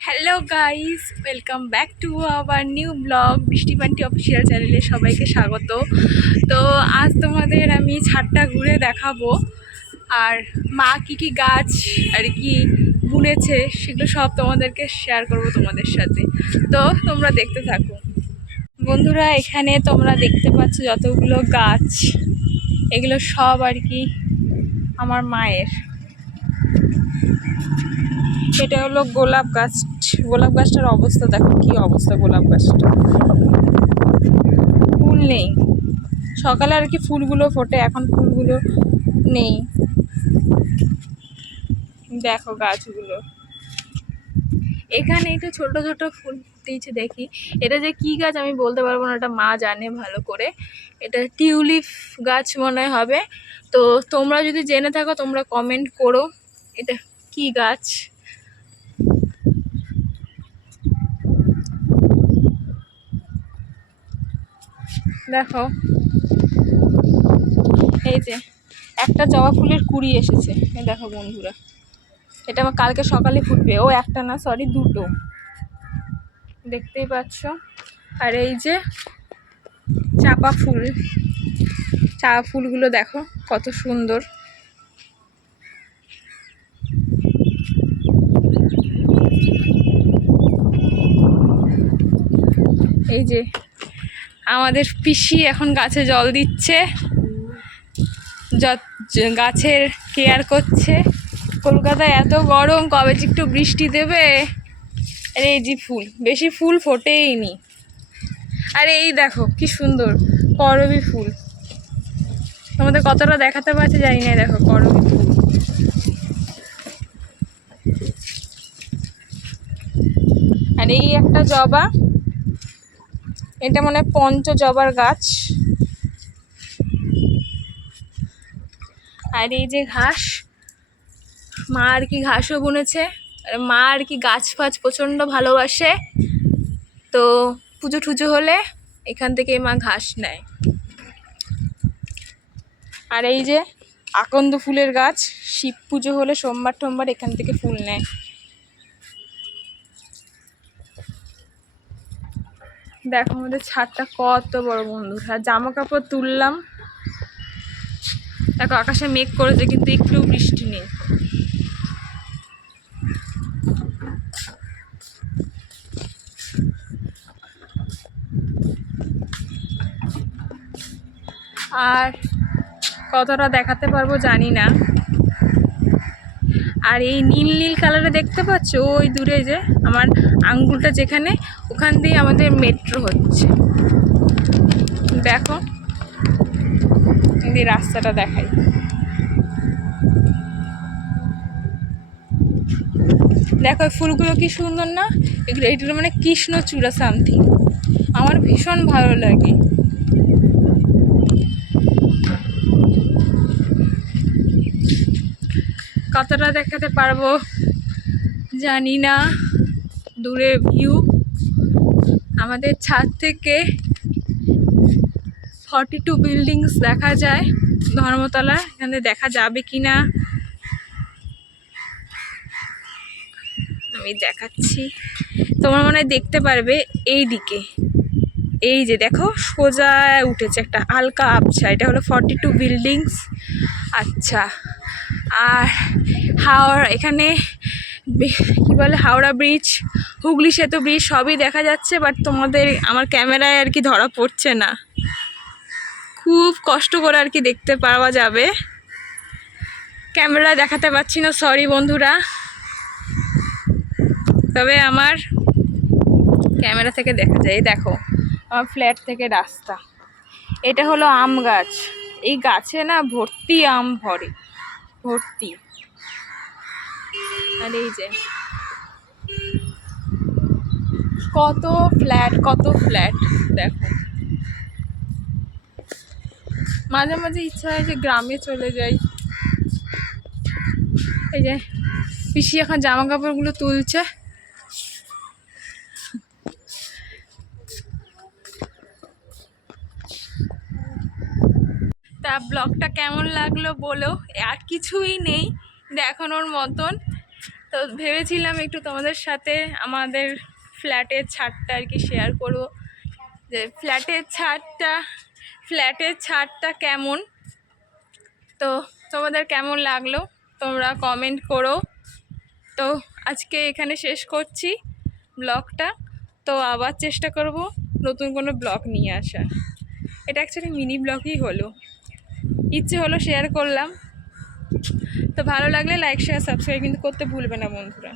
Hello guys, welcome back to our new blog বৃষ্টি Bunty official চ্যানেলে সবাইকে স্বাগত। তো আজ তোমাদের আমি ছাদটা ঘুরে দেখাবো, আর মা কি গাছ আর কি বুনেছে সেগুলো সব তোমাদেরকে শেয়ার করব তোমাদের সাথে। তো তোমরা দেখতে থাকো বন্ধুরা। এখানে তোমরা দেখতে পাচ্ছ যতগুলো গাছ, এগুলো সব আর কি আমার মায়ের। এটা হলো গোলাপ গাছ। গোলাপ গাছটার অবস্থা দেখো, কি অবস্থা গোলাপ গাছটা, ফুল নেই। সকালে আর কি ফুলগুলো ফোটে, এখন ফুলগুলো নেই। দেখো গাছগুলো, এখানে একটু ছোট ছোট ফুল ফুটেছে দেখি। এটা যে কি গাছ আমি বলতে পারবো না, এটা মা জানে ভালো করে। এটা টিউলিপ গাছ মনে হবে। তো তোমরা যদি জেনে থাকো তোমরা কমেন্ট করো এটা কি গাছ। দেখো এই যে একটা জবা ফুলের কুড়ি এসেছে, এই দেখো বন্ধুরা। এটা আমার কালকে সকালে ফুটবে। ও একটা না, সরি দুটো, দেখতেই পাচ্ছ। আর এই যে চাপা ফুল, চাপা ফুলগুলো দেখো কত সুন্দর। এই যে আমাদের পিসি এখন গাছে জল দিচ্ছে, গাছের কেয়ার করছে। কলকাতায় এত গরম, কবে যে একটু বৃষ্টি দেবে। আর এই যে ফুল, বেশি ফুল ফোটেই নি। আর এই দেখো কি সুন্দর করবী ফুল, তোমাদের কতটা দেখাতে পারছে জানি না। দেখো করবী ফুল, আর এই একটা জবা, এটা মানে পঞ্চ জবার গাছ। আর এই যে ঘাস, মা আর কি ঘাসও বুনেছে। আর মা আর কি গাছ ফাছ প্রচণ্ড ভালোবাসে, তো পুজো টুজো হলে এখান থেকে মা ঘাস নেয়। আর এই যে আকন্দ ফুলের গাছ, শিব পুজো হলে সোমবার টোমবার এখান থেকে ফুল নেয়। দেখো আমাদের ছাদটা কত বড় বন্ধুরা। জামা কাপড় তুললাম, দেখো আকাশে মেঘ করেছে কিন্তু একটু বৃষ্টি নেই। আর কতটা দেখাতে পারবো জানি না। আর এই নীল নীল কালারে দেখতে পাচ্ছ ওই দূরে যে আমার আঙ্গুলটা যেখানে, ওখান দিয়ে আমাদের মেট্রো হচ্ছে। দেখো এই রাস্তাটা দেখাই। দেখো ফুলগুলো কি সুন্দর না, এগুলো এগুলো মানে কৃষ্ণচূড়া সামথিং, আমার ভীষণ ভালো লাগে। কতটা দেখাতে পারবো জানি না। দূরে ভিউ, আমাদের ছাদ থেকে 42 বিল্ডিংস দেখা যায় ধর্মতলা। এখানে দেখা যাবে কি না আমি দেখাচ্ছি, তোমার মনে হয় দেখতে পারবে। এই দিকে এই যে দেখো সোজা উঠেছে একটা হালকা আবছা, এটা হলো 42 বিল্ডিংস। আচ্ছা, আর হাওড়া, এখানে কি বলে হাওড়া ব্রিজ, হুগলি সেতু ব্রিজ সবই দেখা যাচ্ছে, বাট তোমাদের আমার ক্যামেরায় আর কি ধরা পড়ছে না। খুব কষ্ট করে আর কি দেখতে পাওয়া যাবে, ক্যামেরায় দেখাতে পাচ্ছি না, সরি বন্ধুরা। তবে আমার ক্যামেরা থেকে দেখা যায়। দেখো আমার ফ্ল্যাট থেকে রাস্তা, এটা হলো আম গাছ। এই গাছে না ভর্তি আম, ভর্তি। আর এই যে কত ফ্ল্যাট, কত ফ্ল্যাট। দেখো মাঝে মাঝে ইচ্ছা হয় যে গ্রামে চলে যাই। এই যে পিসি এখন জামা কাপড়গুলো তুলছে। তা ব্লগটা কেমন লাগলো বলো। আর কিছুই নেই দেখানোর মতন, তো ভেবেছিলাম একটু তোমাদের সাথে আমাদের ফ্ল্যাটের ছাদটা আর কি শেয়ার করবো, যে ফ্ল্যাটের ছাদটা কেমন, তো তোমাদের কেমন লাগলো তোমরা কমেন্ট করো। তো আজকে এখানে শেষ করছি ব্লগটা, তো আবার চেষ্টা করব নতুন কোনো ব্লগ নিয়ে আসা। এটা অ্যাকচুয়ালি মিনি ব্লগই হলো, ইচ্ছে হলো শেয়ার করলাম। তো ভালো লাগলে লাইক শেয়ার সাবস্ক্রাইব কিন্তু করতে ভুলবে না বন্ধুরা।